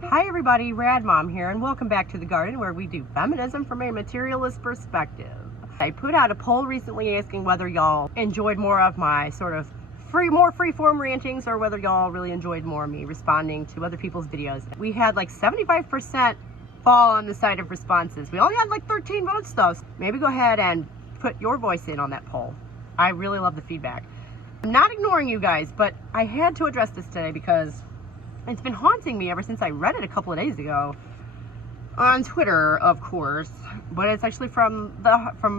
Hi everybody, Rad Mom here, and welcome back to the garden where we do feminism from a materialist perspective. I put out a poll recently asking whether y'all enjoyed more of my sort of more free-form rantings or whether y'all really enjoyed more of me responding to other people's videos. We had like 75% fall on the side of responses. We only had like 13 votes though. So maybe go ahead and put your voice in on that poll. I really love the feedback. I'm not ignoring you guys, but I had to address this today because it's been haunting me ever since I read it a couple of days ago on Twitter, of course, but it's actually from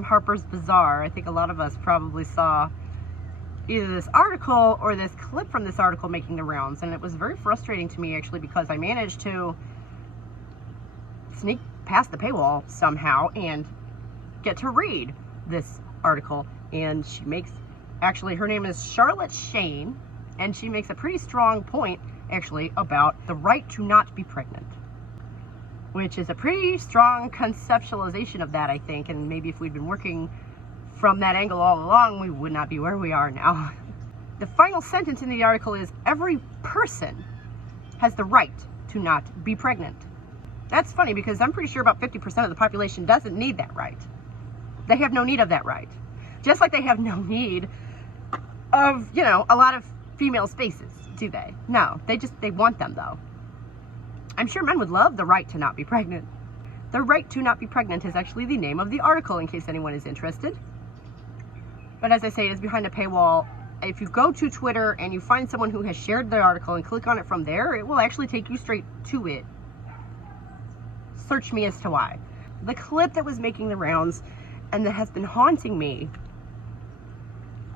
Harper's Bazaar. I think a lot of us probably saw either this article or this clip from this article making the rounds, and it was very frustrating to me actually because I managed to sneak past the paywall somehow and get to read this article. And she makes, actually her name is Charlotte Shane, and she makes a pretty strong point actually about the right to not be pregnant, which is a pretty strong conceptualization of that, I think. And maybe if we'd been working from that angle all along, we would not be where we are now. The final sentence in the article is, every person has the right to not be pregnant. That's funny because I'm pretty sure about 50% of the population doesn't need that right. They have no need of that right. Just like they have no need of, you know, a lot of female spaces, do they? No, they want them though. I'm sure men would love the right to not be pregnant. The right to not be pregnant is actually the name of the article in case anyone is interested. But as I say, it is behind a paywall. If you go to Twitter and you find someone who has shared the article and click on it from there, it will actually take you straight to it. Search me as to why. The clip that was making the rounds and that has been haunting me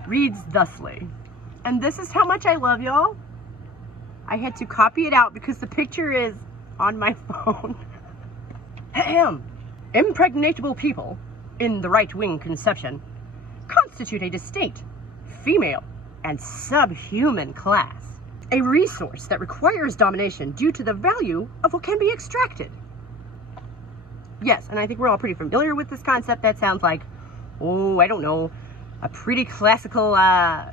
reads thusly. And this is how much I love y'all. I had to copy it out because the picture is on my phone. Ahem. Impregnatable people in the right-wing conception constitute a distinct, female, and subhuman class. A resource that requires domination due to the value of what can be extracted. Yes, and I think we're all pretty familiar with this concept. That sounds like, oh, I don't know, a pretty classical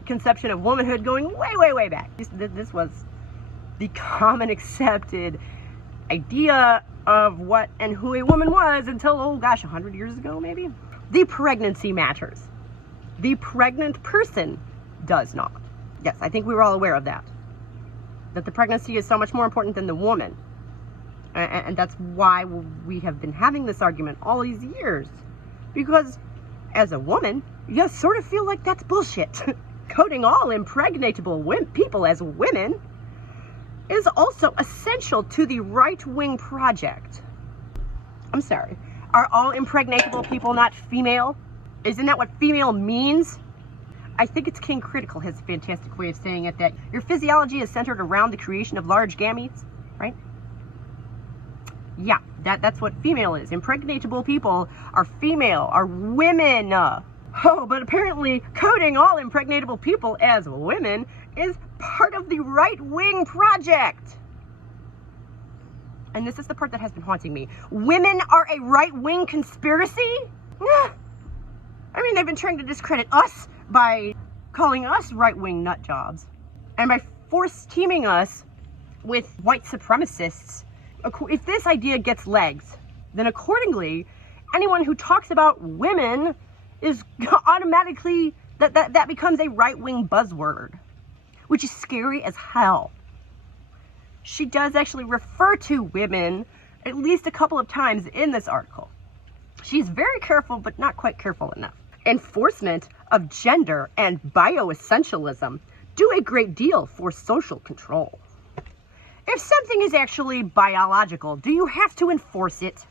conception of womanhood going way, way, way back. This was the common accepted idea of what and who a woman was until, oh gosh, 100 years ago maybe? The pregnancy matters. The pregnant person does not. Yes, I think we were all aware of that. That the pregnancy is so much more important than the woman. And that's why we have been having this argument all these years. Because as a woman, you sort of feel like that's bullshit. Coding all impregnatable people as women is also essential to the right-wing project. I'm sorry. Are all impregnatable people not female? Isn't that what female means? I think it's King Critical has a fantastic way of saying it, that your physiology is centered around the creation of large gametes, right? Yeah, that's what female is. Impregnatable people are female, are women. Oh, but apparently coding all impregnatable people as women is part of the right-wing project. And this is the part that has been haunting me. Women are a right-wing conspiracy? I mean, they've been trying to discredit us by calling us right-wing nut jobs and by teaming us with white supremacists. If this idea gets legs, then accordingly, anyone who talks about women is automatically, that becomes a right-wing buzzword, which is scary as hell. She does actually refer to women at least a couple of times in this article. She's very careful, but not quite careful enough. Enforcement of gender and bioessentialism do a great deal for social control. If something is actually biological, do you have to enforce it?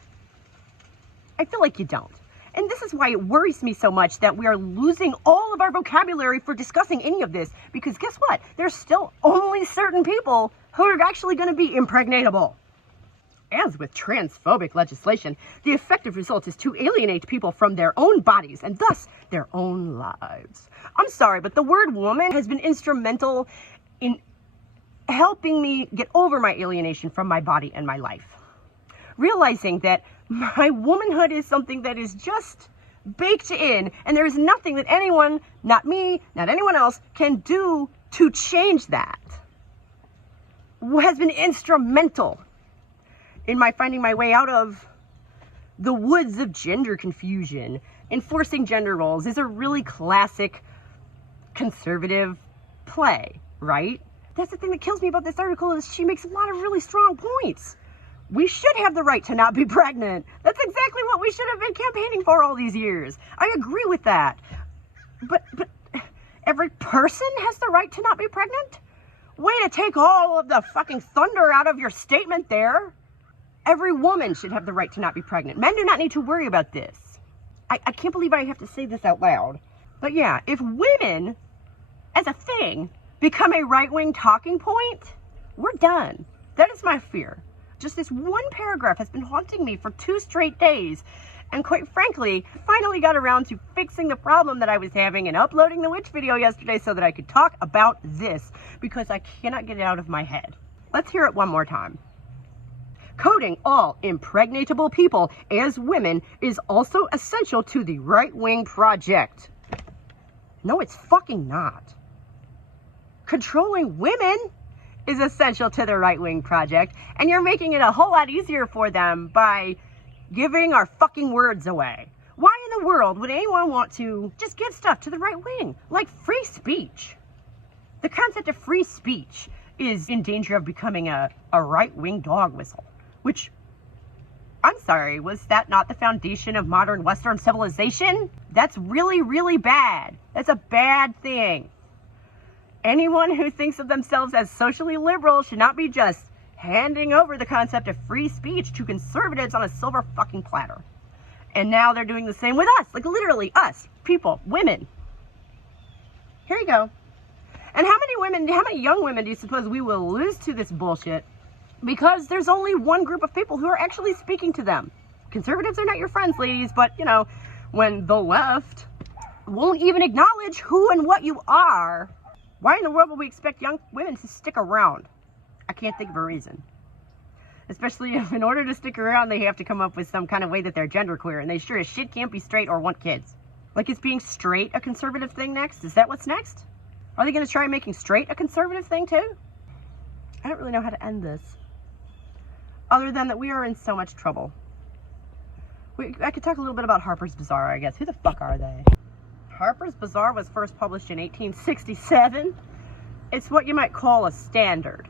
I feel like you don't. And this is why it worries me so much that we are losing all of our vocabulary for discussing any of this. Because guess what? There's still only certain people who are actually going to be impregnatable. As with transphobic legislation, the effective result is to alienate people from their own bodies and thus their own lives. I'm sorry, but the word woman has been instrumental in helping me get over my alienation from my body and my life. Realizing that my womanhood is something that is just baked in, and there is nothing that anyone, not me, not anyone else, can do to change that. Has been instrumental in my finding my way out of the woods of gender confusion. Enforcing gender roles is a really classic conservative play, right? That's the thing that kills me about this article, is she makes a lot of really strong points. We should have the right to not be pregnant. That's exactly what we should have been campaigning for all these years. I agree with that. But every person has the right to not be pregnant? Way to take all of the fucking thunder out of your statement there. Every woman should have the right to not be pregnant. Men do not need to worry about this. I can't believe I have to say this out loud. But yeah, if women, as a thing, become a right-wing talking point, we're done. That is my fear. Just this one paragraph has been haunting me for 2 straight days. And quite frankly, finally got around to fixing the problem that I was having and uploading the witch video yesterday so that I could talk about this, because I cannot get it out of my head. Let's hear it one more time. Coding all impregnatable people as women is also essential to the right-wing project. No, it's fucking not. Controlling women is essential to the right-wing project, and you're making it a whole lot easier for them by giving our fucking words away. Why in the world would anyone want to just give stuff to the right wing? Like free speech. The concept of free speech is in danger of becoming a right-wing dog whistle. Which, I'm sorry, was that not the foundation of modern Western civilization? That's really, really bad. That's a bad thing. Anyone who thinks of themselves as socially liberal should not be just handing over the concept of free speech to conservatives on a silver fucking platter. And now they're doing the same with us. Like literally us, people, women. Here you go. And how many young women do you suppose we will lose to this bullshit? Because there's only one group of people who are actually speaking to them. Conservatives are not your friends, ladies, but, you know, when the left won't even acknowledge who and what you are, why in the world would we expect young women to stick around? I can't think of a reason. Especially if in order to stick around, they have to come up with some kind of way that they're genderqueer, and they sure as shit can't be straight or want kids. Like, is being straight a conservative thing next? Is that what's next? Are they going to try making straight a conservative thing too? I don't really know how to end this. Other than that we are in so much trouble. I could talk a little bit about Harper's Bazaar, I guess. Who the fuck are they? Harper's Bazaar was first published in 1867. It's what you might call a standard,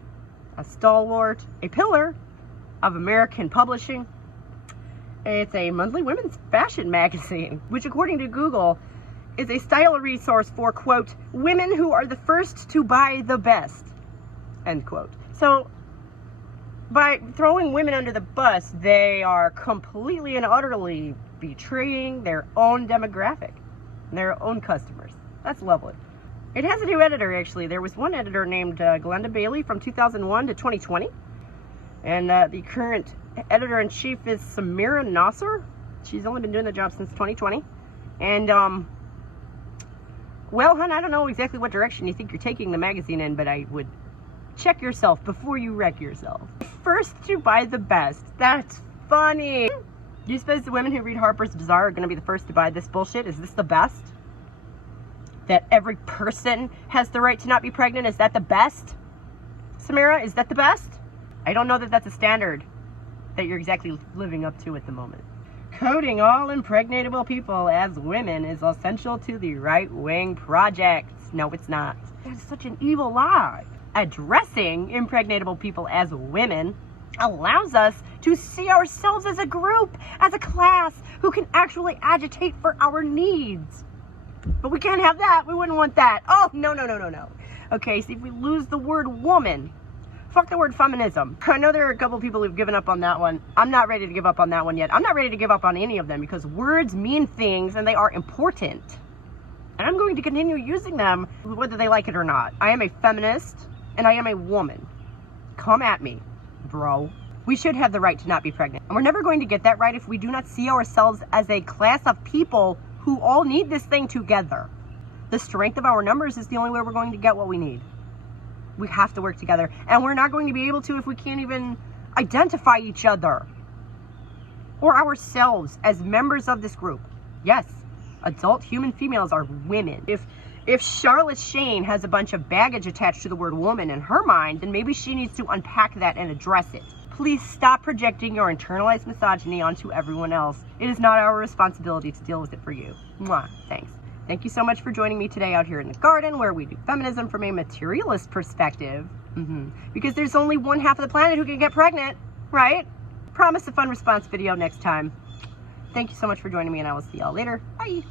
a stalwart, a pillar of American publishing. It's a monthly women's fashion magazine, which according to Google is a style resource for, quote, women who are the first to buy the best, end quote. So, by throwing women under the bus, they are completely and utterly betraying their own demographic, their own customers. That's lovely. It has a new editor, actually. There was one editor named Glenda Bailey from 2001 to 2020. And the current editor-in-chief is Samira Nasser. She's only been doing the job since 2020. And, well, hon, I don't know exactly what direction you think you're taking the magazine in, but I would check yourself before you wreck yourself. First to buy the best. That's funny. Do you suppose the women who read Harper's Bazaar are going to be the first to buy this bullshit? Is this the best? That every person has the right to not be pregnant? Is that the best? Samira, is that the best? I don't know that that's a standard that you're exactly living up to at the moment. Coding all impregnatable people as women is essential to the right-wing project. No, it's not. That's such an evil lie. Addressing impregnatable people as women allows us to see ourselves as a group, as a class, who can actually agitate for our needs. But we can't have that. We wouldn't want that. Oh, no. Okay, see, if we lose the word woman, fuck the word feminism. I know there are a couple people who've given up on that one. I'm not ready to give up on that one yet. I'm not ready to give up on any of them because words mean things and they are important. And I'm going to continue using them whether they like it or not. I am a feminist and I am a woman. Come at me, bro. We should have the right to not be pregnant. And we're never going to get that right if we do not see ourselves as a class of people who all need this thing together. The strength of our numbers is the only way we're going to get what we need. We have to work together. And we're not going to be able to if we can't even identify each other or ourselves as members of this group. Yes, adult human females are women. If Charlotte Shane has a bunch of baggage attached to the word woman in her mind, then maybe she needs to unpack that and address it. please stop projecting your internalized misogyny onto everyone else. It is not our responsibility to deal with it for you. Mwah. Thanks. Thank you so much for joining me today out here in the garden, where we do feminism from a materialist perspective. Because there's only one half of the planet who can get pregnant, right? Promise a fun response video next time. Thank you so much for joining me, and I will see y'all later. Bye.